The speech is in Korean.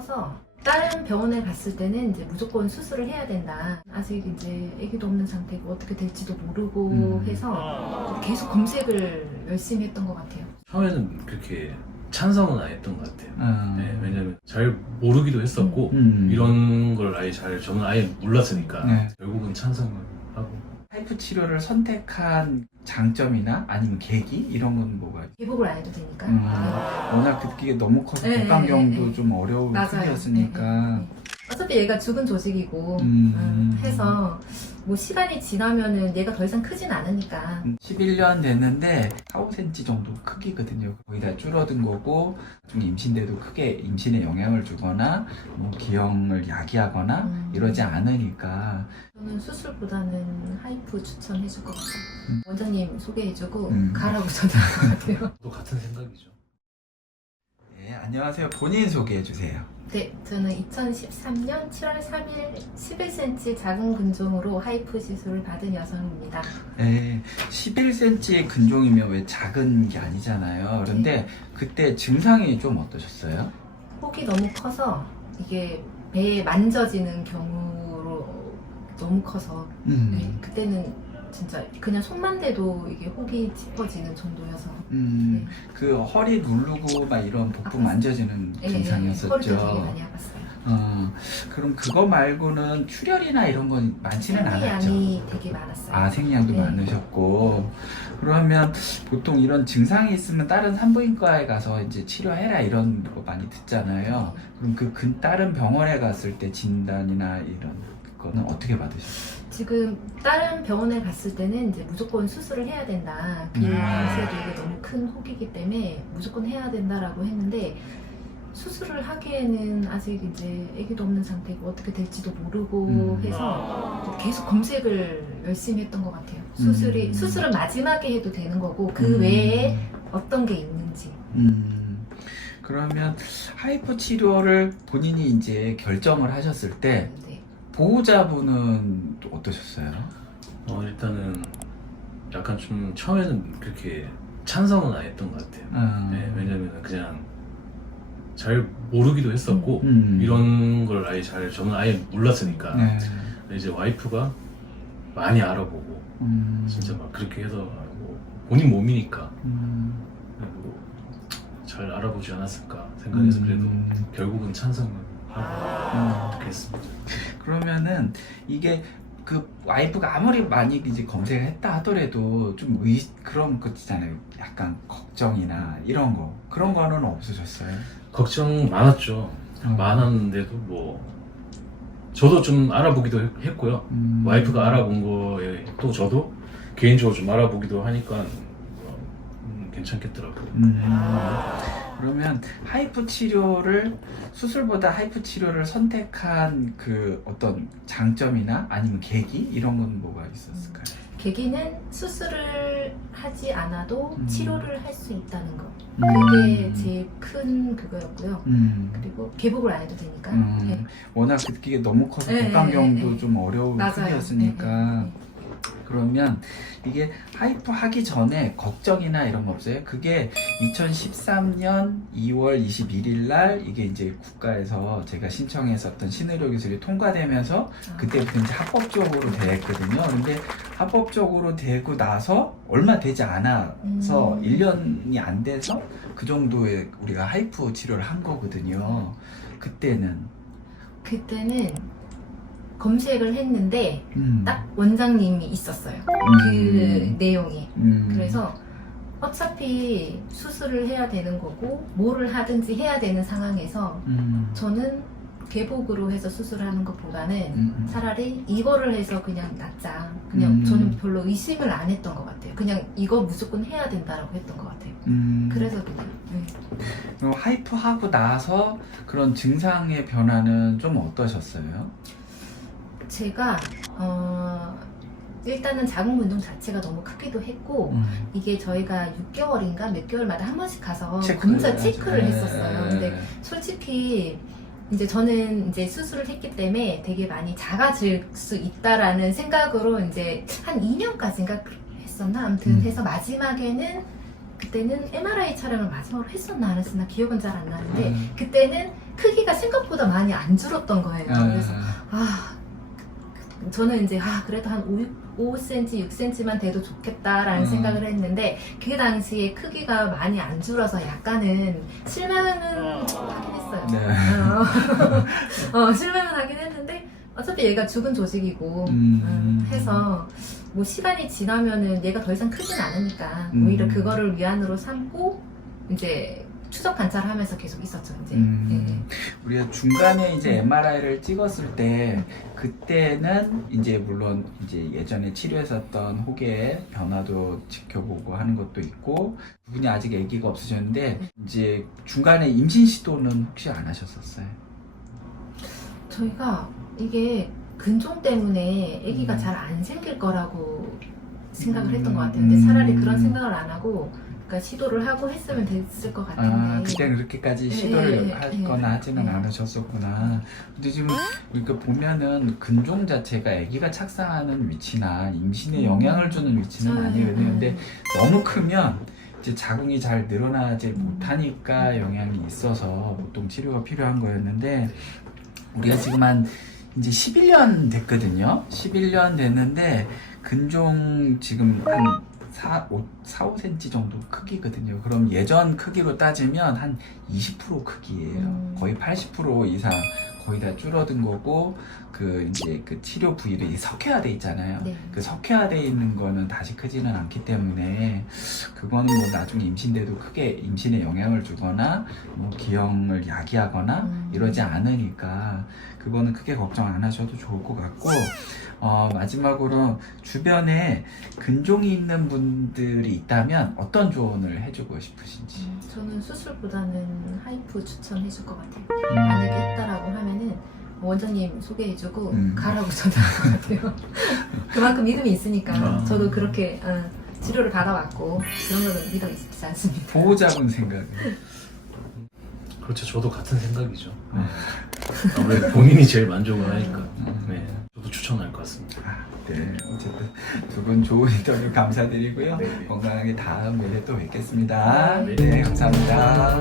커서 다른 병원에 갔을 때는 이제 무조건 수술을 해야 된다. 아직 이제 아기도 없는 상태고 어떻게 될지도 모르고 해서 계속 검색을 열심히 했던 것 같아요. 처음에는 그렇게 찬성은 안 했던 것 같아요. 네, 왜냐면 잘 모르기도 했었고 이런 걸 저는 아예 몰랐으니까 네. 결국은 찬성을 하고. 하이프 치료를 선택한 장점이나 아니면 계기 이런 건 뭐가 있어요? 기복을 안 해도 되니까. 워낙 그게 너무 커서 네, 복강경도 네. 좀 어려운 맞아요. 상태였으니까. 어차피 얘가 죽은 조직이고 해서 뭐 시간이 지나면은 얘가 더 이상 크진 않으니까 11년 됐는데 4-5cm 정도 크기거든요. 거의 다 줄어든 거고 좀 임신돼도 크게 임신에 영향을 주거나 뭐 기형을 야기하거나 이러지 않으니까. 저는 수술보다는 하이프 추천해줄 것 같아요. 원장님 소개해주고 가라고 전화할 것 같아요. 또 같은 생각이죠. 네, 안녕하세요. 본인 소개해 주세요. 네, 저는 2013년 7월 3일 11cm 작은 근종으로 하이프 시술을 받은 여성입니다. 네, 11cm의 근종이면 왜 작은 게 아니잖아요. 그런데 그때 증상이 좀 어떠셨어요? 혹이 너무 커서 이게 배에 만져지는 경우로 너무 커서 네, 그때는 진짜 그냥 손만 대도 이게 혹이 짚어지는 정도여서 네. 그 허리 누르고 막 이런 복부 만져지는 증상이었었죠. 허리도 되게 많이 아팠어요. 그럼 그거 말고는 출혈이나 이런 건 많지는 않았죠? 생리량이 되게 많았어요. 아, 생리량도 네. 많으셨고. 그러면 보통 이런 증상이 있으면 다른 산부인과에 가서 이제 치료해라 이런 거 많이 듣잖아요. 그럼 다른 병원에 갔을 때 진단이나 이런 거는 어떻게 받으셨어요? 지금 다른 병원에 갔을 때는 이제 무조건 수술을 해야 된다. 비행세도 이게 너무 큰 혹이기 때문에 무조건 해야 된다라고 했는데 수술을 하기에는 아직 이제 아기도 없는 상태고 어떻게 될지도 모르고 해서 계속 검색을 열심히 했던 것 같아요. 수술은 마지막에 해도 되는 거고 그 외에 어떤 게 있는지. 그러면 하이프 치료를 본인이 이제 결정을 하셨을 때 네. 보호자분은 또 어떠셨어요? 일단은 약간 좀 처음에는 그렇게 찬성은 안 했던 것 같아요. 네, 왜냐면 그냥 잘 모르기도 했었고 이런 걸 저는 아예 몰랐으니까. 네. 근데 이제 와이프가 많이 알아보고 진짜 막 그렇게 해서 뭐 본인 몸이니까 그리고 잘 알아보지 않았을까 생각해서 그래도 결국은 찬성을 하고 그렇게 했습니다. 그러면은 이게 그 와이프가 아무리 많이 이제 검색을 했다 하더라도 좀 그런 것 있잖아요. 약간 걱정이나 이런 거 그런 거는 없으셨어요? 걱정 많았죠. 많았는데도 뭐 저도 좀 알아보기도 했고요. 와이프가 알아본 거에 또 저도 개인적으로 좀 알아보기도 하니까 괜찮겠더라고요. 그러면 하이프 치료를 수술보다 하이프 치료를 선택한 그 어떤 장점이나 아니면 계기 이런 건 뭐가 있었을까요? 계기는 수술을 하지 않아도 치료를 할 수 있다는 거. 그게 제일 큰 그거였고요. 그리고 개복을 안 해도 되니까. 네. 워낙 그게 너무 커서 네, 복강경도 네. 좀 어려운 맞아요. 크기였으니까. 네. 그러면 이게 하이프 하기 전에 걱정이나 이런 거 없어요? 그게 2013년 2월 21일 날 이게 이제 국가에서 제가 신청했었던 신의료 기술이 통과되면서 그때부터 이제 합법적으로 됐거든요. 근데 합법적으로 되고 나서 얼마 되지 않아서 1년이 안 돼서 그 정도의 우리가 하이프 치료를 한 거거든요. 그때는 검색을 했는데 딱 원장님이 있었어요. 그 내용이. 그래서 어차피 수술을 해야 되는 거고 뭐를 하든지 해야 되는 상황에서 저는 개복으로 해서 수술하는 것보다는 차라리 이거를 해서 그냥 낫자. 그냥 저는 별로 의심을 안 했던 것 같아요. 그냥 이거 무조건 해야 된다라고 했던 것 같아요. 그래서 그냥. 그럼 하이프 하고 나서 그런 증상의 변화는 좀 어떠셨어요? 제가 일단은 자궁 운동 자체가 너무 크기도 했고 이게 저희가 6개월인가 몇 개월마다 한 번씩 가서 검사 체크를 했었어요. 근데 솔직히 이제 저는 이제 수술을 했기 때문에 되게 많이 작아질 수 있다라는 생각으로 이제 한 2년까지인가 했었나 아무튼 해서 마지막에는 그때는 MRI 촬영을 마지막으로 했었나 안 했었나 기억은 잘 안 나는데 그때는 크기가 생각보다 많이 안 줄었던 거예요. 그래서 저는 이제 그래도 한 5cm, 6cm만 돼도 좋겠다라는 생각을 했는데 그 당시에 크기가 많이 안 줄어서 약간은 실망은 하긴 했어요. 네. 실망은 하긴 했는데 어차피 얘가 죽은 조직이고 해서 뭐 시간이 지나면은 얘가 더 이상 크진 않으니까 오히려 그거를 위안으로 삼고 이제 추적 관찰을 하면서 계속 있었죠. 이제 우리가 중간에 이제 MRI를 찍었을 때 그때는 이제 물론 이제 예전에 치료했었던 혹의 변화도 지켜보고 하는 것도 있고 부분이 아직 아기가 없으셨는데 이제 중간에 임신 시도는 혹시 안 하셨었어요? 저희가 이게 근종 때문에 아기가 잘 안 생길 거라고 생각을 했던 것 같아요. 근데 차라리 그런 생각을 안 하고 그러니까 시도를 하고 했으면 됐을 것 같은데 그때 그렇게까지 시도를 하거나 하지는 않으셨었구나. 근데 지금 우리가 보면은 근종 자체가 아기가 착상하는 위치나 임신에 영향을 주는 위치는 아니거든요. 근데 너무 크면 이제 자궁이 잘 늘어나지 못하니까 영향이 있어서 보통 치료가 필요한 거였는데 우리가 지금 한 이제 11년 됐거든요. 11년 됐는데 근종 지금 한 4-5cm 정도 크기거든요. 그럼 예전 크기로 따지면 한 20% 크기예요. 거의 80% 이상 거의 다 줄어든 거고 그 이제 그 치료 부위를 석회화돼 있잖아요. 네. 그 석회화돼 있는 거는 다시 크지는 않기 때문에 그거는 뭐 나중에 임신돼도 크게 임신에 영향을 주거나 뭐 기형을 야기하거나 이러지 않으니까 그거는 크게 걱정 안 하셔도 좋을 것 같고 마지막으로 주변에 근종이 있는 분들이 있다면 어떤 조언을 해주고 싶으신지? 저는 수술보다는 하이프 추천해줄 것 같아요. 만약에 했다라고 하면은 원장님 소개해주고 가라고 전화할 것 같아요. 그만큼 믿음이 있으니까 저도 그렇게 치료를 받아왔고 그런 거는 믿어 있지 않습니다. 보호자분 생각은? 그렇죠. 저도 같은 생각이죠. 아무래도 본인이 제일 만족을 하니까. 네. 저도 추천할 것 같습니다. 네. 어쨌든 두 분 좋은 인터뷰 감사드리고요. 네. 건강하게 다음 회에 또 뵙겠습니다. 네. 네, 감사합니다.